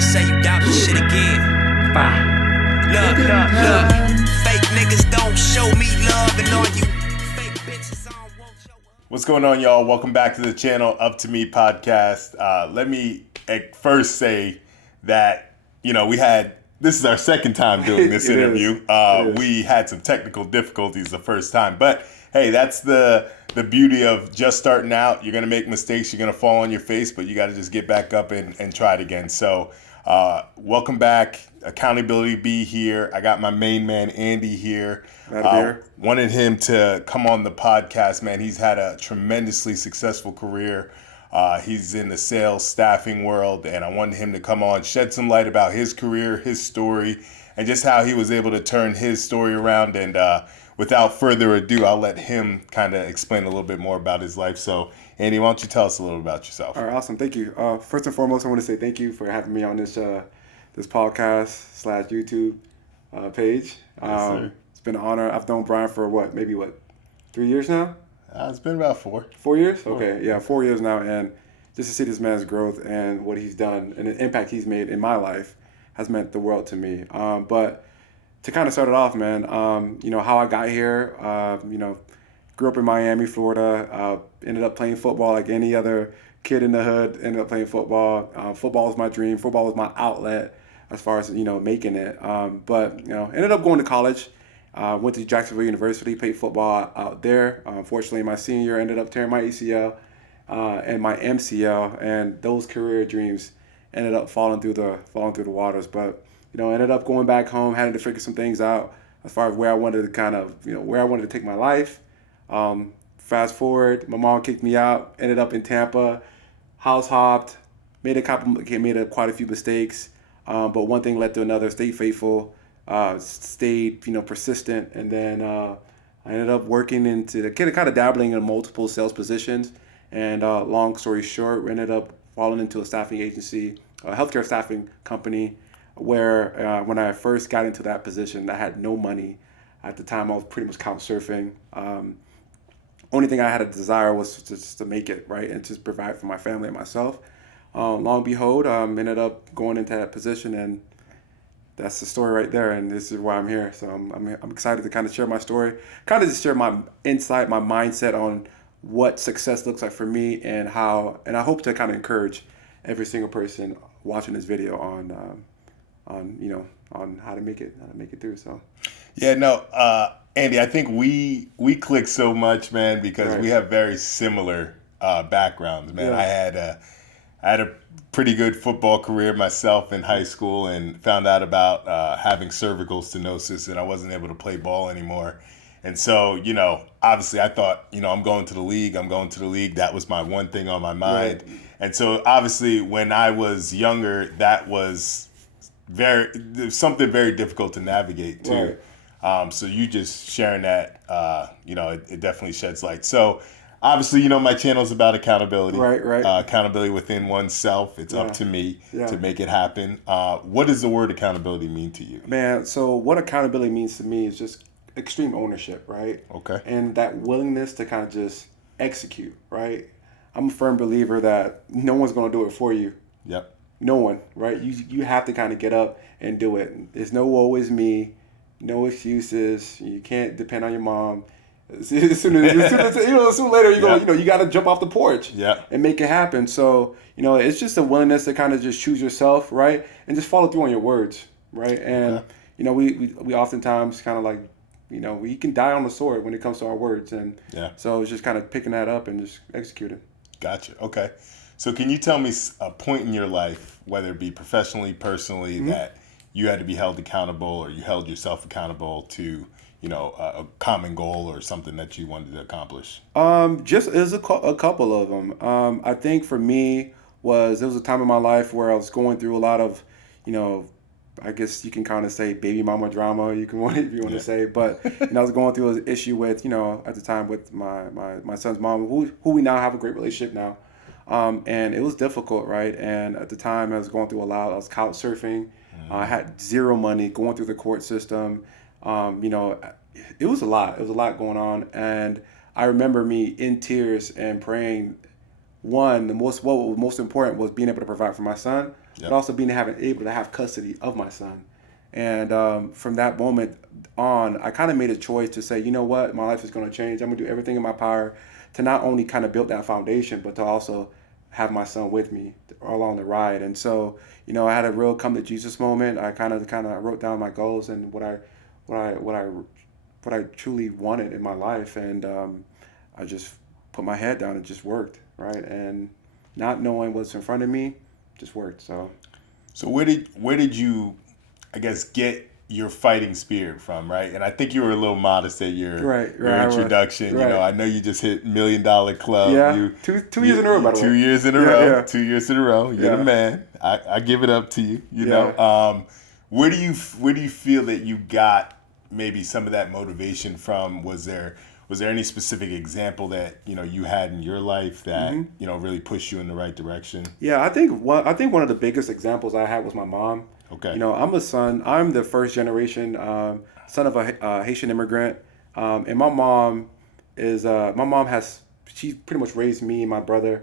niggas say you doubt this shit again. Look. Fake niggas don't show me love, and all you fake bitches I don't want your love. What's going on, y'all? Welcome back to the channel, Up to Me podcast. Let me first say that, this is our second time doing this interview. We had some technical difficulties the first time, but hey, that's the beauty of just starting out. You're going to make mistakes. You're going to fall on your face, but you got to just get back up and try it again. So welcome back. Accountability B here. I got my main man, Andy, here. Wanted him to come on the podcast, man. He's had a tremendously successful career. He's in the sales staffing world, and I wanted him to come on, shed some light about his career, his story, and just how he was able to turn his story around. And without further ado, I'll let him kind of explain a little bit more about his life. So, Andy, why don't you tell us a little about yourself? All right, awesome. Thank you. First and foremost, I want to say thank you for having me on this podcast / YouTube page. Yes, sir. It's been an honor. I've known Brian for 3 years now? It's been about 4. 4 years? Okay, yeah, 4 years now. And just to see this man's growth and what he's done and the impact he's made in my life has meant the world to me. But to kind of start it off, man, how I got here, grew up in Miami, Florida, ended up playing football like any other kid in the hood, ended up playing football. Football was my dream. Football was my outlet as far as, making it. But ended up going to college. Went to Jacksonville University, played football out there. Unfortunately, my senior year ended up tearing my ACL and my MCL, and those career dreams ended up falling through the waters. But ended up going back home, having to figure some things out as far as where I wanted to take my life. Fast forward, my mom kicked me out. Ended up in Tampa, house hopped, made quite a few mistakes. But one thing led to another. Stayed faithful. Stayed, persistent, and then I ended up working kind of dabbling in multiple sales positions, and long story short, we ended up falling into a staffing agency, a healthcare staffing company, where when I first got into that position, I had no money. At the time, I was pretty much couch surfing. Only thing I had a desire was just to make it, right, and just provide for my family and myself. Long and behold, ended up going into that position, and that's the story right there, and this is why I'm here. So I'm excited to kind of share my story, kind of just share my insight, my mindset on what success looks like for me, and I hope to kind of encourage every single person watching this video on how to make it through. So yeah, no, Andy, I think we click so much, man, because we have very similar backgrounds, man. Yeah. I had a pretty good football career myself in high school, and found out about having cervical stenosis, and I wasn't able to play ball anymore. And so, obviously I thought, I'm going to the league. That was my one thing on my mind. Right. And so obviously when I was younger, that was something very difficult to navigate too. Right. So you just sharing that, it definitely sheds light. So obviously, my channel is about accountability. Right. Accountability within oneself. It's up to me to make it happen. What does the word accountability mean to you? Man, so what accountability means to me is just extreme ownership, right? Okay. And that willingness to kind of just execute, right? I'm a firm believer that no one's going to do it for you. Yep. No one, right? You have to kind of get up and do it. There's no woe is me, no excuses. You can't depend on your mom. Sooner or later, you got to jump off the porch and make it happen. So, it's just a willingness to kind of just choose yourself, right? And just follow through on your words, right? And, we oftentimes kind of we can die on the sword when it comes to our words. And so it's just kind of picking that up and just executing. Gotcha. Okay. So can you tell me a point in your life, whether it be professionally, personally, that you had to be held accountable, or you held yourself accountable to a common goal or something that you wanted to accomplish? Just as a couple of them. I think for me there was a time in my life where I was going through a lot of, I guess you can kind of say baby mama drama, if you want to say, but I was going through an issue with, at the time with my son's mom, who we now have a great relationship now. And it was difficult, right? And at the time I was going through a lot. I was couch surfing. I had zero money, going through the court system. It was a lot. It was a lot going on. And I remember me in tears and praying. What was most important was being able to provide for my son, but also being able to have custody of my son. And from that moment on, I kind of made a choice to say, you know what, my life is going to change. I'm going to do everything in my power to not only kind of build that foundation, but to also have my son with me along the ride. And so, you know, I had a real come to Jesus moment. I kind of wrote down my goals and what I truly wanted in my life, and I just put my head down and just worked, right? And not knowing what's in front of me, just worked. So where did you, I guess, get your fighting spirit from, right? And I think you were a little modest at your introduction. Right. You know, I know you just hit $1 Million Club. Yeah, two years in a row, by the way. 2 years in a row. Yeah. 2 years in a row. You're the man. I give it up to you. You know, where do you feel that you got maybe some of that motivation from? Was there any specific example that, you know, you had in your life that you know, really pushed you in the right direction? Yeah, I think one of the biggest examples I had was my mom. Okay. You know, I'm the first generation son of a Haitian immigrant, and my mom she pretty much raised me and my brother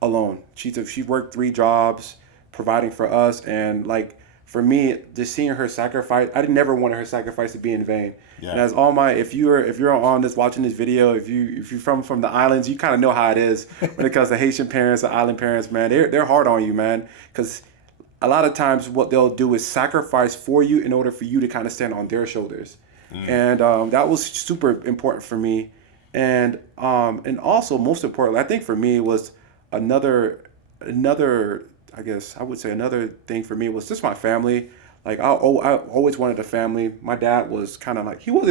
alone. She worked 3 jobs, providing for us, and like for me, just seeing her sacrifice, I never wanted her sacrifice to be in vain. Yeah. And as if you're on this watching this video, if you're from the islands, you kind of know how it is when it comes to Haitian parents or island parents, man. They're hard on you, man, because a lot of times what they'll do is sacrifice for you in order for you to kind of stand on their shoulders. And that was super important for me. And also most importantly, I think for me was another, I guess I would say another thing for me was just my family. Like I always wanted a family. My dad was kind of like, he was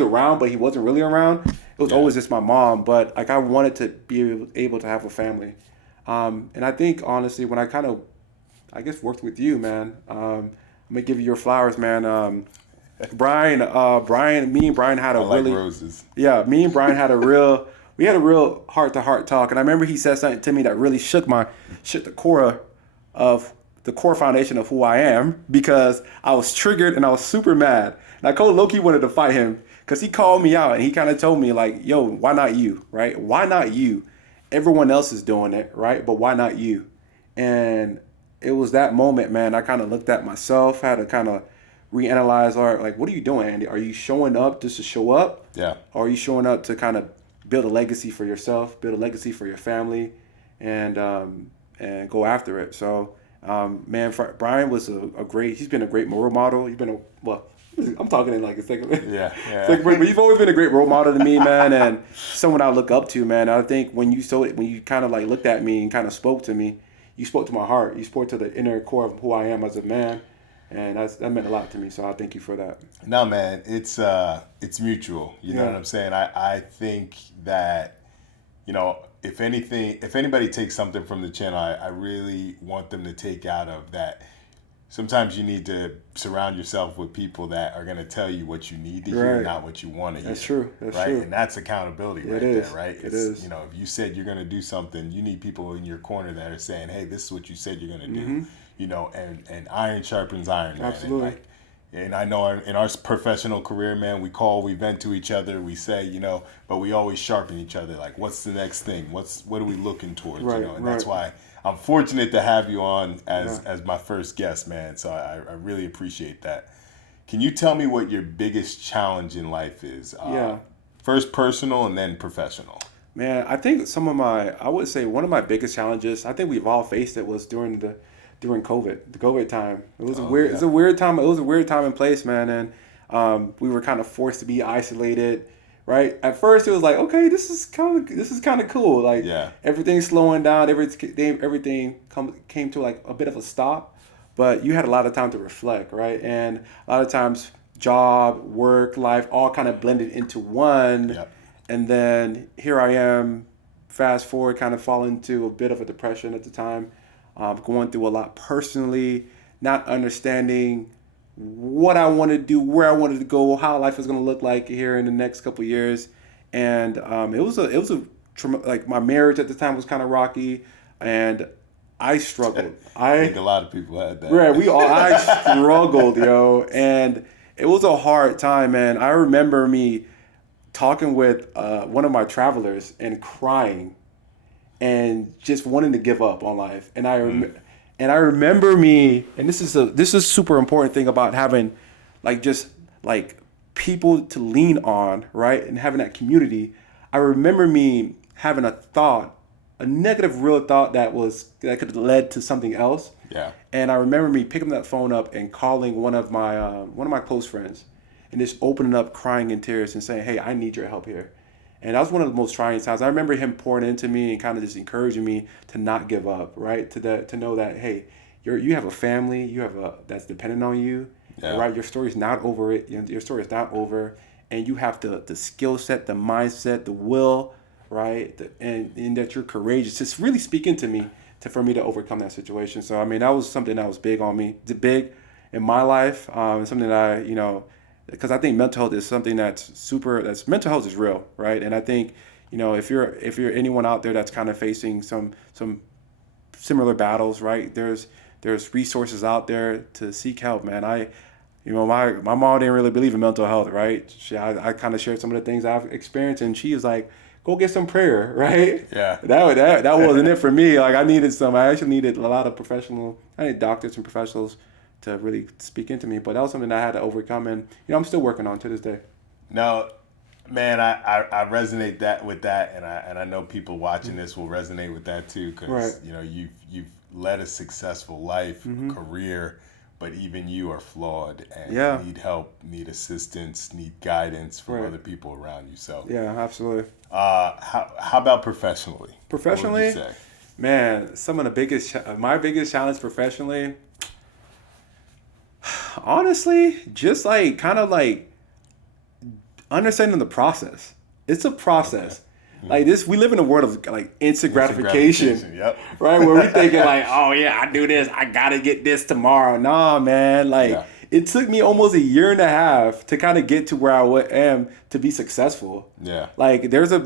around, but he wasn't really around. It was always just my mom. But like I wanted to be able to have a family. And I think honestly, when I guess worked with you, man. I'm gonna give you your flowers, man. Brian, me and Brian had roses. Yeah, me and Brian had a real heart-to-heart talk, and I remember he said something to me that really shook the core foundation of who I am, because I was triggered and I was super mad. And I told Loki wanted to fight him because he called me out and he kind of told me like, "Yo, why not you? Right? Why not you? Everyone else is doing it, right? But why not you?" And it was that moment, man. I kind of looked at myself, had to kind of reanalyze, like, what are you doing, Andy? Are you showing up just to show up? Yeah. Or are you showing up to kind of build a legacy for yourself, build a legacy for your family, and go after it? So, man, Brian was he's been a great role model. I'm talking in like a second. Yeah. But you've always been a great role model to me, man, and someone I look up to, man. I think when you kind of like looked at me and kind of spoke to me, you spoke to my heart. You spoke to the inner core of who I am as a man, and that meant a lot to me. So I thank you for that. No, man, it's mutual. You know what I'm saying? I think that, you know, if anybody takes something from the channel, I really want them to take out of that. Sometimes you need to surround yourself with people that are going to tell you what you need to hear, not what you want to hear. That's true. That's right? true. And that's accountability right there, right? It is. You know, if you said you're going to do something, you need people in your corner that are saying, hey, this is what you said you're going to do. You know, and iron sharpens iron, man. Absolutely. And I know in our professional career, man, we vent to each other, we say, you know, but we always sharpen each other. Like, what's the next thing? What are we looking towards? Right, you know, and that's why I'm fortunate to have you on as my first guest, man. So I really appreciate that. Can you tell me what your biggest challenge in life is? First personal and then professional. Man, I think I would say one of my biggest challenges, I think we've all faced it, was during COVID, the COVID time. It was it's a weird time. It was a weird time and place, man. And we were kind of forced to be isolated, right? At first it was like, okay, this is kind of cool. Like everything's slowing down. Everything came to like a bit of a stop, but you had a lot of time to reflect, right? And a lot of times job, work, life, all kind of blended into one. Yep. And then here I am, fast forward, kind of fall into a bit of a depression at the time. Going through a lot personally, not understanding what I wanted to do, where I wanted to go, how life was going to look like here in the next couple of years. And it was like my marriage at the time was kind of rocky, and I struggled. I think a lot of people had that. Right, I struggled, yo. And it was a hard time, man. I remember me talking with one of my travelers and crying and just wanting to give up on life. And And I remember me, and this is a super important thing about having like just like people to lean on, right? And having that community. I remember me having a thought, a negative real thought that could have led to something else. Yeah. And I remember me picking that phone up and calling one of my close friends, and just opening up, crying in tears, and saying, "Hey, I need your help here." And that was one of the most trying times. I remember him pouring into me and kind of just encouraging me to not give up, right? To know that, hey, you have a family, that's dependent on you, right? Your story's not over. Your story is not over, and you have the skill set, the mindset, the will, right? And that you're courageous. Just really speaking to me for me to overcome that situation. So I mean, that was something that was big on me, big in my life. Something that because I think mental health is something mental health is real, right? And I think, if you're anyone out there that's kind of facing some similar battles, right? There's resources out there to seek help, man. My mom didn't really believe in mental health, right? I kind of shared some of the things I've experienced, and she was like, go get some prayer, right? Yeah. That wasn't it for me. Like I actually needed a lot of I need doctors and professionals to really speak into me. But that was something that I had to overcome, and I'm still working on to this day. No, man, I resonate with that, and I know people watching this will resonate with that too, because you've led a successful life, career, but even you are flawed and need help, need assistance, need guidance from other people around you. So yeah, absolutely. How about professionally? Professionally, what would you say? Man, some of my biggest challenge professionally, honestly, just like kind of like understanding the process. It's a process. Okay. Like this, we live in a world of like instant gratification. Yep. Right? Where we thinking like, oh yeah, I do this, I gotta get this tomorrow. Nah, man. Like it took me almost a year and a half to kind of get to where I am to be successful. Yeah. Like there's a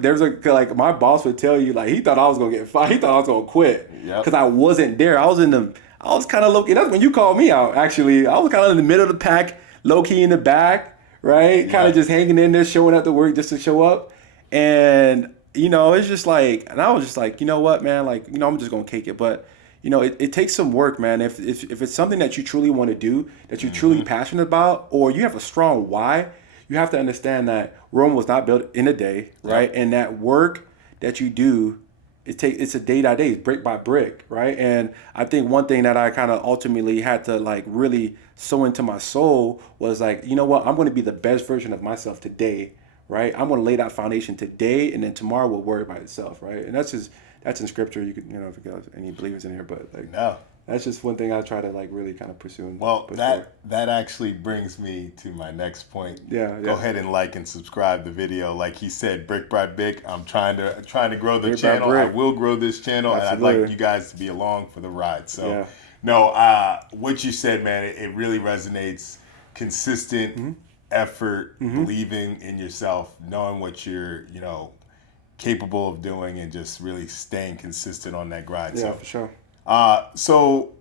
like my boss would tell you like he thought I was gonna get fired. He thought I was gonna quit because I wasn't there. I was kind of low key. That's when you called me out. Actually, I was kind of in the middle of the pack, low key in the back, right? Kind of just hanging in there, showing up to work just to show up. And it's just like, and I was just like, you know what, man? Like, I'm just gonna cake it. But it takes some work, man. If it's something that you truly want to do, that you're truly passionate about, or you have a strong why, you have to understand that Rome was not built in a day, right? And that work that you do, it's a day by day, brick by brick, right? And I think one thing that I kind of ultimately had to like really sow into my soul was like, you know what? I'm going to be the best version of myself today, right? I'm going to lay that foundation today, and then tomorrow will worry about itself, right? And that's in scripture. You could, if you got any believers in here, but like, no. That's just one thing I try to like really kind of pursue. That actually brings me to my next point. Yeah. Go ahead and like and subscribe the video. Like he said, brick by brick. I'm trying to grow the channel. I will grow this channel, Absolutely. and I'd like you guys to be along for the ride. So, what you said, man, it really resonates. Consistent effort, believing in yourself, knowing what you're, capable of doing, and just really staying consistent on that grind. Yeah, for sure. So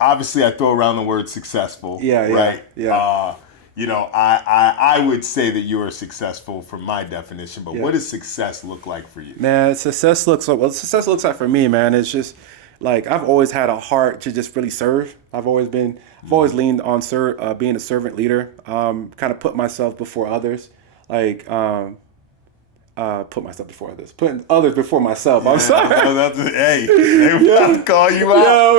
obviously I throw around the word successful. Right? Yeah. I would say that you are successful from my definition, but what does success look like for you? Man, success looks like for me, man, it's just like I've always had a heart to just really serve. I've always leaned on being a servant leader, kind of put myself before others, like putting others before myself. I'm sorry. Hey, they about to call you out.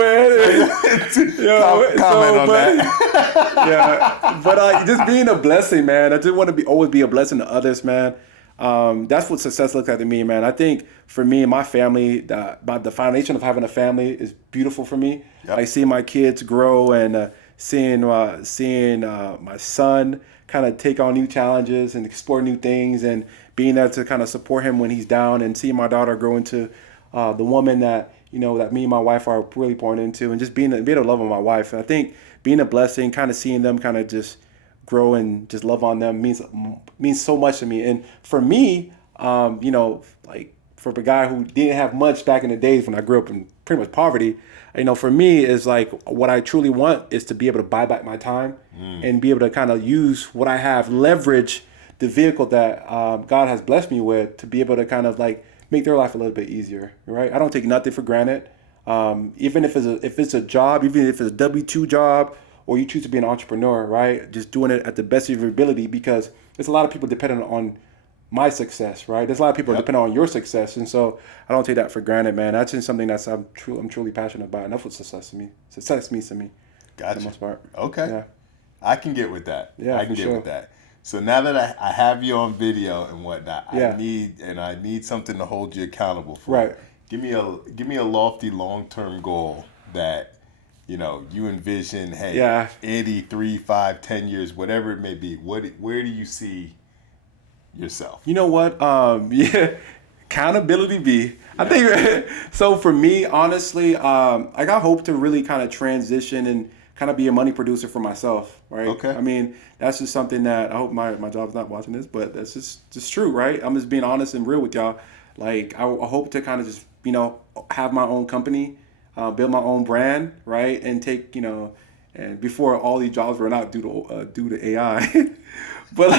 Comment on that. But just being a blessing, man. I just want to always be a blessing to others, man. That's what success looks like to me, man. I think for me and my family, the foundation of having a family is beautiful for me. Yep. I see my kids grow, and seeing my son kind of take on new challenges and explore new things, and being there to kind of support him when he's down, and seeing my daughter grow into the woman that that me and my wife are really pouring into, and just being able to love on my wife. And I think being a blessing, kind of seeing them kind of just grow and just love on them means so much to me. And for me, like for a guy who didn't have much back in the days when I grew up in pretty much poverty, for me is like what I truly want is to be able to buy back my time and be able to kind of use what I have, leverage the vehicle that God has blessed me with to be able to kind of like make their life a little bit easier, right? I don't take nothing for granted. Even if it's a job, even if it's a W-2 job, or you choose to be an entrepreneur, right? Just doing it at the best of your ability, because there's a lot of people dependent on my success, right? There's a lot of people dependent on your success, and so I don't take that for granted, man. That's just something that's I'm truly passionate about, and that's what success to me. Success means to me, Gotcha. for the most part. Okay. Yeah. I can get with that. Yeah, I can for get sure. with that. So now that I have you on video and whatnot, Yeah. I need something to hold you accountable for. Right. Give me a lofty long-term goal that you envision. Hey, Yeah. Andy, 3, 5, 10 years, whatever it may be. Where do you see yourself? You know what? Accountability B. I think so. For me, honestly, I got hope to really kind of transition and kind of be a money producer for myself, right? Okay. I mean, that's just something that I hope my job's not watching this, but that's just true, right? I'm just being honest and real with y'all. Like, I hope to kind of just have my own company, build my own brand, right, and take and before all these jobs run out due to AI. But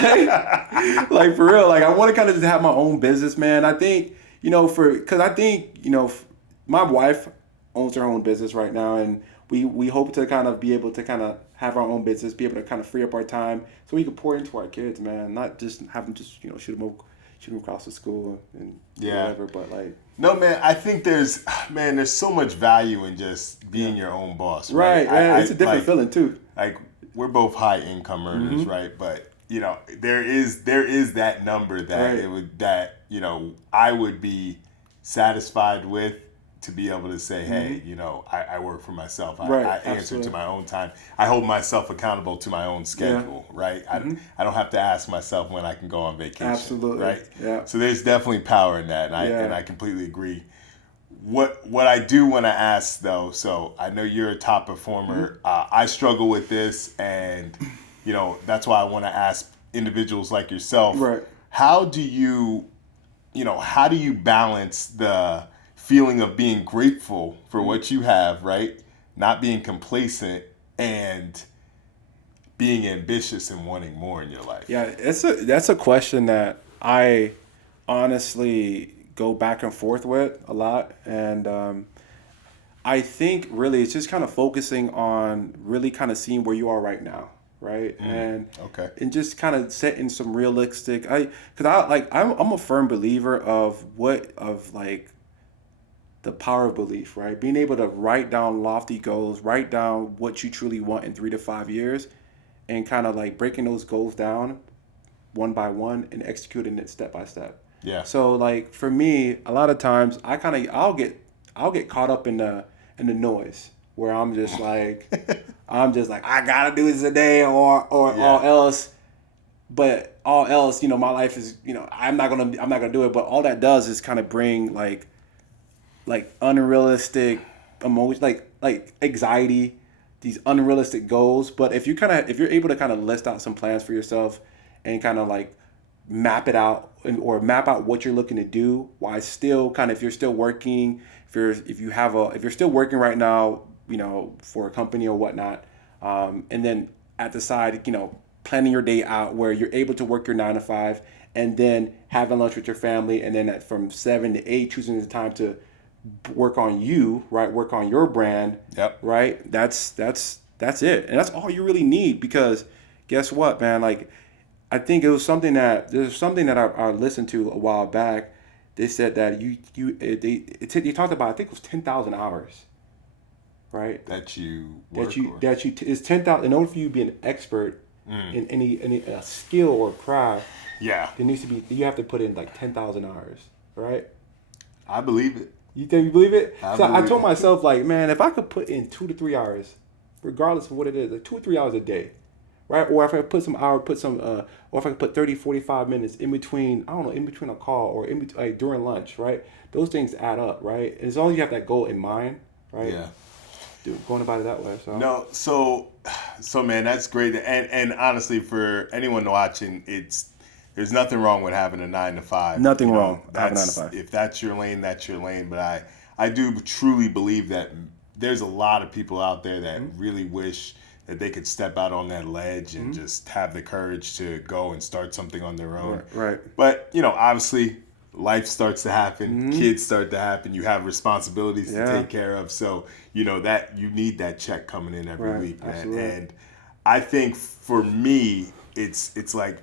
like for real, like I want to kind of just have my own business, man. I think, because I think, my wife owns her own business right now, and we hope to kind of be able to kind of have our own business, be able to kind of free up our time so we can pour into our kids, man. Not just have them just, shoot them across the school and whatever, but like. No, man, I think there's so much value in just being your own boss. Right, right? it's a different feeling too. Like, we're both high income earners, right? But there is that number that I would be satisfied with, to be able to say, hey, I work for myself. I answer to my own time. I hold myself accountable to my own schedule, right? I don't have to ask myself when I can go on vacation. Absolutely. Right? Yeah. So there's definitely power in that, and I completely agree. What I do want to ask, though, so I know you're a top performer. I struggle with this, and that's why I want to ask individuals like yourself. Right. How do you balance the feeling of being grateful for what you have, right? Not being complacent, and being ambitious and wanting more in your life? Yeah, that's a question that I honestly go back and forth with a lot, and I think really it's just kind of focusing on really kind of seeing where you are right now, right? And just kind of setting some realistic. I'm a firm believer of the power of belief, right? Being able to write down lofty goals, write down what you truly want in 3 to 5 years, and kind of like breaking those goals down one by one and executing it step by step. Yeah. So like for me, a lot of times I'll get caught up in the noise where I'm just like I gotta do this today or all else. But all else, my life is, I'm not gonna do it. But all that does is kind of bring like unrealistic emotion, like anxiety, these unrealistic goals. But if you're able to kind of list out some plans for yourself and kind of like map it out or map out what you're looking to do while still kind of, if you're still working, if you're still working right now, for a company or whatnot, and then at the side, planning your day out where you're able to work your 9 to 5 and then having lunch with your family, and then from 7 to 8 choosing the time to work on you, right? Work on your brand. Yep. Right. That's it. And that's all you really need, because guess what, man? Like, I think there's something that I listened to a while back. They said that they talked about, I think it was 10,000 hours. Right. That you work it's 10,000. In order for you to be an expert in any skill or craft, you have to put in like 10,000 hours. Right. I believe it. You think you believe it? I told it. myself, like, man, if I could put in 2 to 3 hours, regardless of what it is, like 2 or 3 hours a day, right? Or if I put or if I could put 30, 45 minutes in between a call or during lunch, right? Those things add up, right? And as long as you have that goal in mind, right? Yeah. Dude, going about it that way. So. No, so man, that's great. And honestly, for anyone watching, there's nothing wrong with having a 9 to 5. Nothing wrong having a 9 to 5. If that's your lane, that's your lane. But I do truly believe that there's a lot of people out there that really wish that they could step out on that ledge and just have the courage to go and start something on their own. Right. But, obviously, life starts to happen, kids start to happen, you have responsibilities to take care of. So, that you need that check coming in every week, man. Absolutely. And I think for me, it's like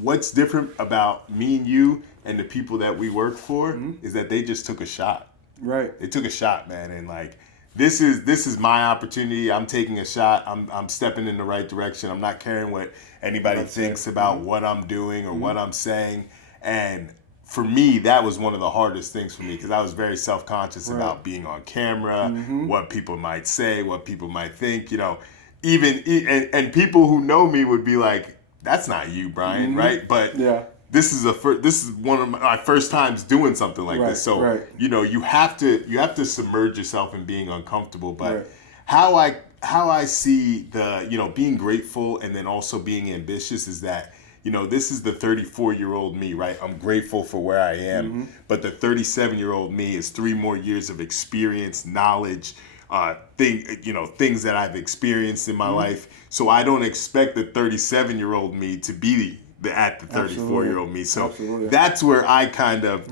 what's different about me and you and the people that we work for is that they just took a shot. Right. They took a shot, man, and like this is my opportunity. I'm taking a shot. I'm stepping in the right direction. I'm not caring what anybody thinks about what I'm doing or what I'm saying. And for me, that was one of the hardest things for me because I was very self-conscious about being on camera, what people might say, what people might think. And people who know me would be like, "That's not you, Brian," right? But this is one of my first times doing something like this. So you have to submerge yourself in being uncomfortable. But how I see the being grateful and then also being ambitious is that this is the 34-year-old me, right? I'm grateful for where I am, but the 37-year-old me is 3 more years of experience, knowledge, things that I've experienced in my life. So I don't expect the 37-year-old me to be at the 34-year-old me. So that's where I kind of,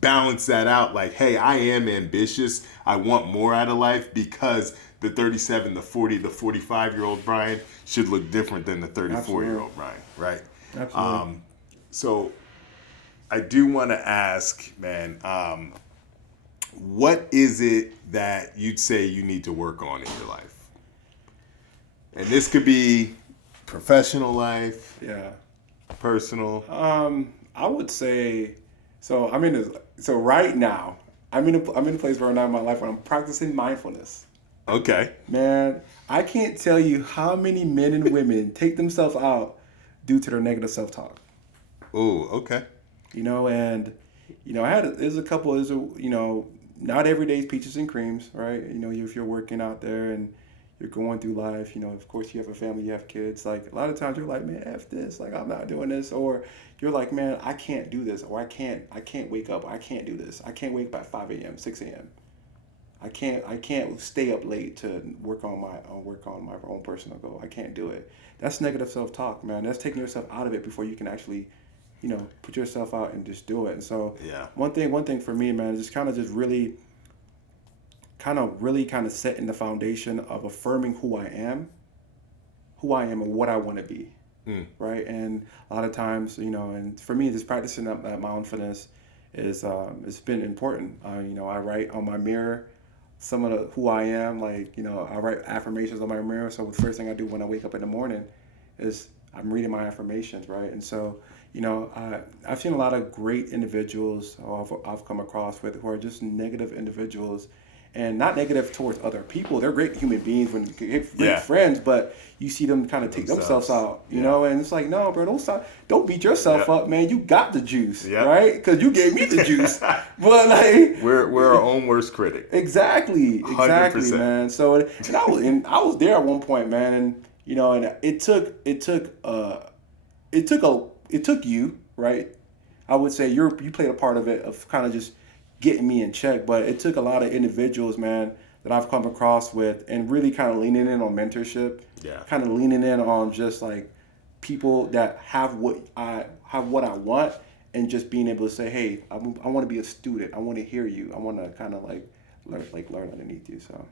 balance that out. Like, hey, I am ambitious. I want more out of life because the 37, the 40, the 45-year-old Brian should look different than the 34-year-old Brian, right? Absolutely. So I do want to ask, man, what is it that you'd say you need to work on in your life? And this could be professional life, personal. I would say, so right now, I'm in a place right now in my life where I'm practicing mindfulness. Okay. Man, I can't tell you how many men and women take themselves out due to their negative self-talk. Oh, okay. There's a couple, not every day is peaches and creams, right? If you're working out there and you're going through life, of course you have a family, you have kids. Like a lot of times you're like, man, F this, like I'm not doing this. Or you're like, man, I can't do this. Or I can't wake up. I can't do this. I can't wake up at 5 a.m., 6 a.m. I can't stay up late to work on my own personal goal. I can't do it. That's negative self-talk, man. That's taking yourself out of it before you can actually, put yourself out and just do it. And so one thing for me, man, is just really setting the foundation of affirming who I am and what I want to be, right? And a lot of times, and for me, just practicing that mindfulness is it's been important. I write on my mirror some of who I am, like, I write affirmations on my mirror. So the first thing I do when I wake up in the morning is I'm reading my affirmations, right? And so, I've seen a lot of great individuals I've come across with who are just negative individuals, and not negative towards other people. They're great human beings, great friends, but you see them kind of take themselves out, you know, and it's like, no, bro, don't beat yourself up, man. You got the juice, right? Because you gave me the juice. But like, we're our own worst critic. Exactly, 100%. man. So, and I was there at one point, man, and and it took you, right? I would say you played a part of it, of kind of just getting me in check, but it took a lot of individuals, man, that I've come across with, and really kind of leaning in on mentorship, kind of leaning in on just like people that have what I want, and just being able to say, hey, I want to be a student, I want to hear you, I want to kind of learn underneath you. So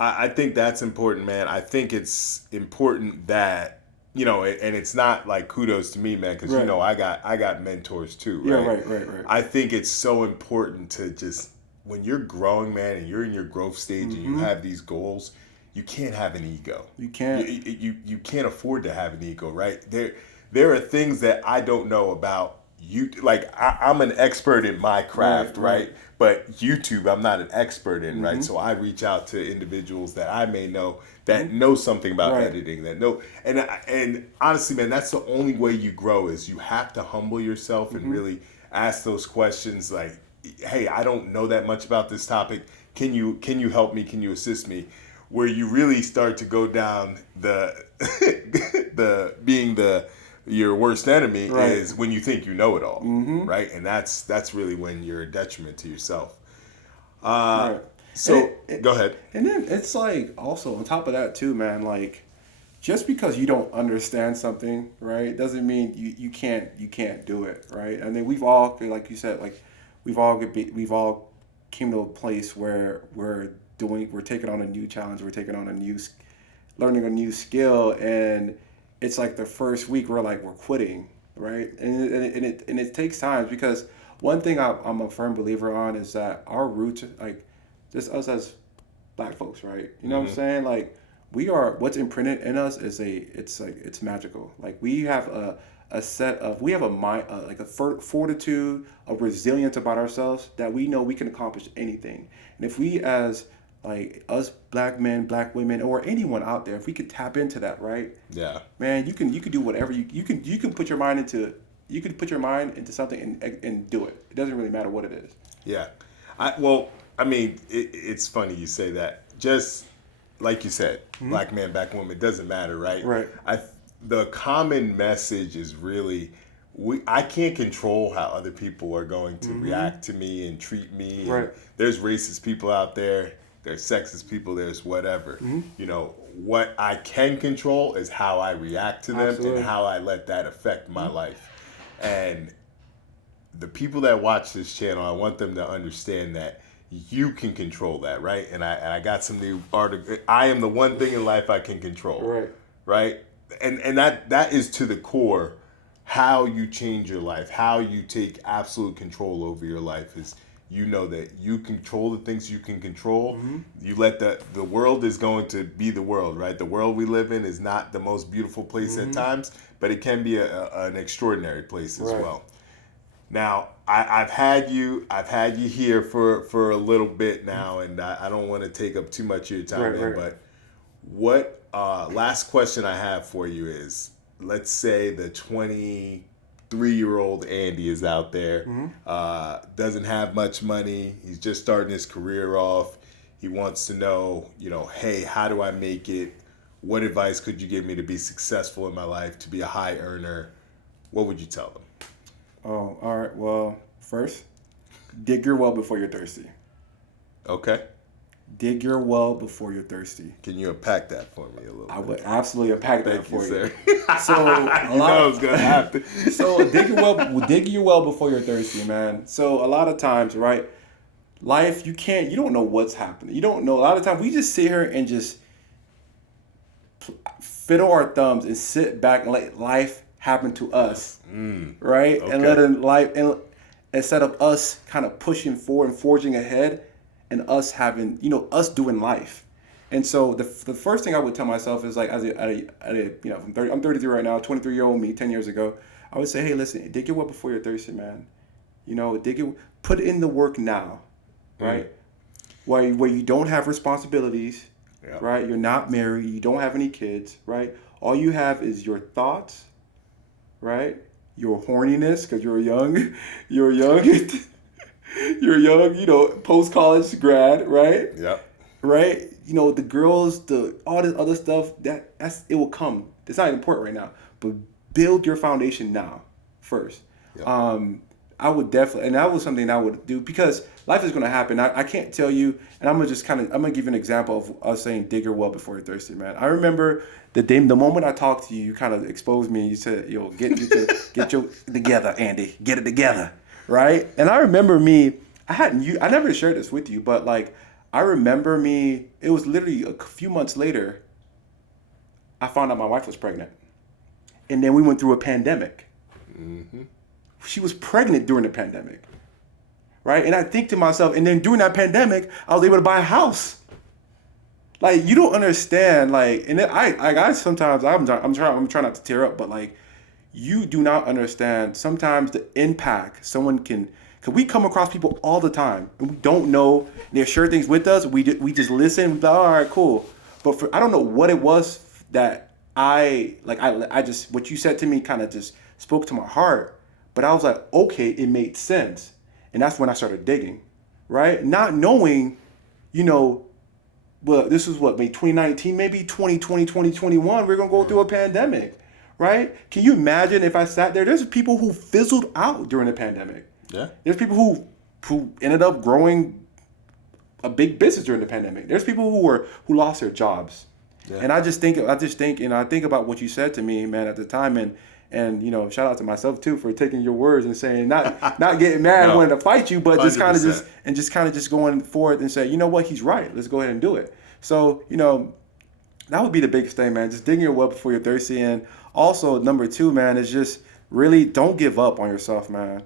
I think that's important, man. I think it's important that and it's not like kudos to me, man, because I got mentors too, right? Yeah, right. I think it's so important to just, when you're growing, man, and you're in your growth stage and you have these goals, you can't have an ego. You can't. You can't afford to have an ego, right? There are things that I don't know about you. Like I'm an expert in my craft, right? But YouTube, I'm not an expert in, right? So I reach out to individuals that I may know that know something about editing, that know, and honestly, man, that's the only way you grow, is you have to humble yourself and really ask those questions like, hey, I don't know that much about this topic. Can you help me? Can you assist me? Where you really start to go down the being your worst enemy is when you think you know it all, right? And that's really when you're a detriment to yourself. So go ahead. And then it's like, also on top of that too, man, like just because you don't understand something, right, doesn't mean you can't do it, right? And then we've all, like you said, like we've all came to a place where we're taking on a new challenge, we're taking on learning a new skill, and it's like the first week we're quitting, right? And it takes time, because one thing I'm a firm believer on is that our roots, like just us as Black folks, right? You know what I'm saying? Like we are, what's imprinted in us is it's magical. Like we have we have a mind, like a fortitude, a resilience about ourselves that we know we can accomplish anything. And if we, as like us Black men, Black women, or anyone out there, if we could tap into that, right? Yeah. Man, you can do whatever you can put your mind into. You can put your mind into something and do it. It doesn't really matter what it is. Yeah. It's funny you say that. Just like you said, Black man, Black woman, it doesn't matter, right? Right. The common message is really, I can't control how other people are going to react to me and treat me. And Right. there's racist people out there. There's sexist people. There's whatever. You know, what I can control is how I react to them Absolutely. and how I let that affect my life. And the people that watch this channel, I want them to understand that you can control that, right? And I got some new article. I am the one thing in life I can control. Right. Right? And that is to the core how you change your life, how you take absolute control over your life is you know that you control the things you can control. You let the world is going to be the world, right? The world we live in is not the most beautiful place at times, but it can be an extraordinary place as Right. well. Now, I've had you here for a little bit now, and I don't want to take up too much of your time, Right, man, right. but what last question I have for you is, let's say the 23-year-old Andy is out there, doesn't have much money, he's just starting his career off, he wants to know, hey, how do I make it? What advice could you give me to be successful in my life, to be a high earner? What would you tell them? Oh, all right. Well, first, dig your well before you're thirsty. Okay. Dig your well before you're thirsty. Can you unpack that for me a little I bit? would absolutely unpack that Thank you, for sir. So I was gonna have to. So dig your well before you're thirsty, man. So a lot of times, right, life, you don't know what's happening. You don't know. A lot of times we just sit here and just fiddle our thumbs and sit back and let life happen to us, right? okay. And letting life, and instead of us kind of pushing forward and forging ahead, and us having, us doing life. And so the first thing I would tell myself is like, I'm 33 right now, 23-year-old me, 10 years ago, I would say, hey, listen, dig your well before you're thirsty, man. Put in the work now, right? Where you don't have responsibilities, Yeah. right? You're not married, you don't have any kids, right? All you have is your thoughts, right? Your horniness, because you're young, you're young, post-college grad, right? Yep. Right? The girls, all this other stuff, it will come. It's not important right now, but build your foundation now first. Yep. I would definitely, and that was something I would do, because life is going to happen. I can't tell you, and I'm going to give you an example of us saying dig your well before you're thirsty, man. I remember the moment I talked to you, you kind of exposed me. You said, get your together, Andy, get it together, right? And I remember I never shared this with you, but like, I remember it was literally a few months later, I found out my wife was pregnant. And then we went through a pandemic. She was pregnant during the pandemic, right? And I think to myself, and then during that pandemic, I was able to buy a house. Like, you don't understand, like, and then I sometimes, I'm trying not to tear up, but like, you do not understand sometimes the impact someone can, because we come across people all the time, and we don't know, and they share things with us, we just listen, we're like, all right, cool. But I don't know what it was that I just, what you said to me kind of just spoke to my heart. But I was like, okay, it made sense. And that's when I started digging, right? Not knowing, well, this was maybe 2019, maybe 2020, 2021, we're going to go through a pandemic, right? Can you imagine if I sat there? There's people who fizzled out during the pandemic. Yeah. There's people who ended up growing a big business during the pandemic. There's people who lost their jobs. Yeah. And I just think, you know, I think about what you said to me, man, at the time, and you know, shout out to myself too for taking your words and saying not getting mad, No, wanting to fight you, but just kind of 100%. just going forward and say, you know what, he's right. Let's go ahead and do it. So, you know, that would be the biggest thing, man. Just digging your well before you're thirsty. And also, number 2, man, is just really don't give up on yourself, man.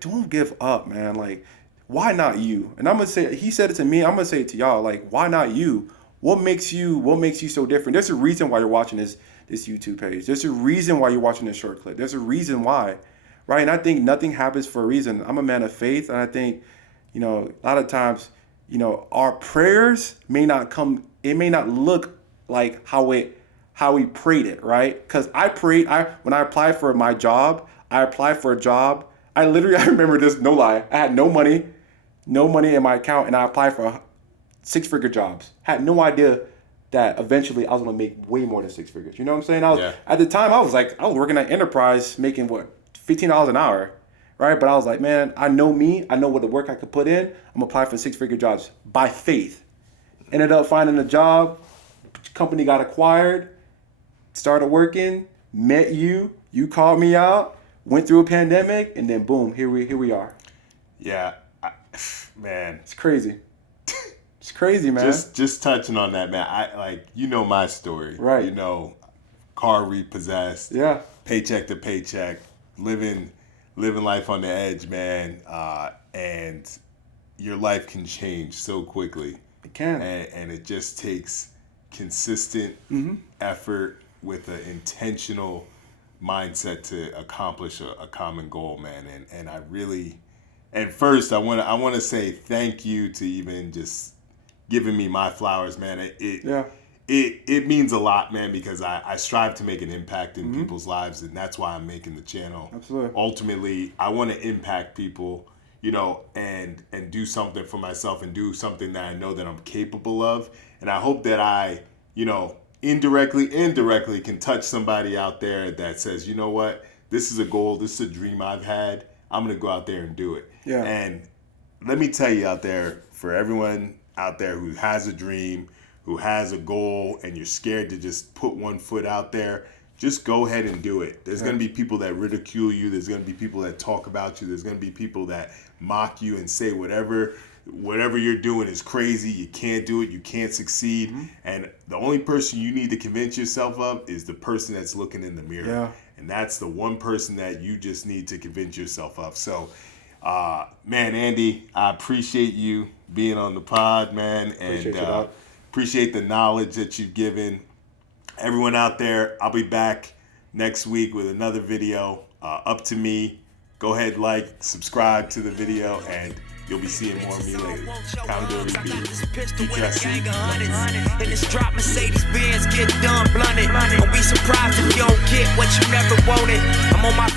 Don't give up, man. Like, why not you? And I'm gonna say, he said it to me. I'm gonna say it to y'all. Like, why not you? What makes you so different? There's a reason why you're watching this YouTube page. There's a reason why you're watching this short clip. There's a reason why, right? And I think nothing happens for a reason. I'm a man of faith, and I think, you know, a lot of times, you know, our prayers may not come. It may not look like how we prayed it, right? Because when I applied for my job, I applied for a job. I remember this, no lie. I had no money in my account, and I applied for 6-figure jobs. Had no idea that eventually I was gonna make way more than 6 figures. You know what I'm saying? At the time I was working at Enterprise making $15 an hour, right? But I was like, man, I know me. I know what the work I could put in. I'm gonna apply for 6-figure jobs by faith. Ended up finding a job. Company got acquired. Started working. Met you. You called me out. Went through a pandemic, and then boom, here we are. Yeah, man, it's crazy. It's crazy, man. Just touching on that, man. You know my story, right? You know, car repossessed. Yeah. Paycheck to paycheck, living life on the edge, man. And your life can change so quickly. It can. And it just takes consistent effort with an intentional mindset to accomplish a common goal, man. And I really, and first I want to say thank you to even just giving me my flowers, man. It means a lot, man, because I strive to make an impact in people's lives, and that's why I'm making the channel. Absolutely. Ultimately, I want to impact people, you know, and do something for myself and do something that I know that I'm capable of. And I hope that I, you know, indirectly can touch somebody out there that says, you know what, this is a goal, this is a dream I've had. I'm going to go out there and do it. Yeah. And let me tell you out there, for everyone out there who has a dream, who has a goal, and you're scared to just put one foot out there, just go ahead and do it. There's going to be people that ridicule you. There's going to be people that talk about you. There's going to be people that mock you and say whatever you're doing is crazy. You can't do it. You can't succeed. And the only person you need to convince yourself of is the person that's looking in the mirror. Yeah. And that's the one person that you just need to convince yourself of. So, man, Andy, I appreciate you being on the pod, man. And appreciate the knowledge that you've given. Everyone out there, I'll be back next week with another video. Up to me. Go ahead, subscribe to the video, and you'll be seeing more of me later. Accountability Beats. In this drop, Mercedes-Benz get done blunted. Don't be surprised if you don't get what you never wanted. I'm on my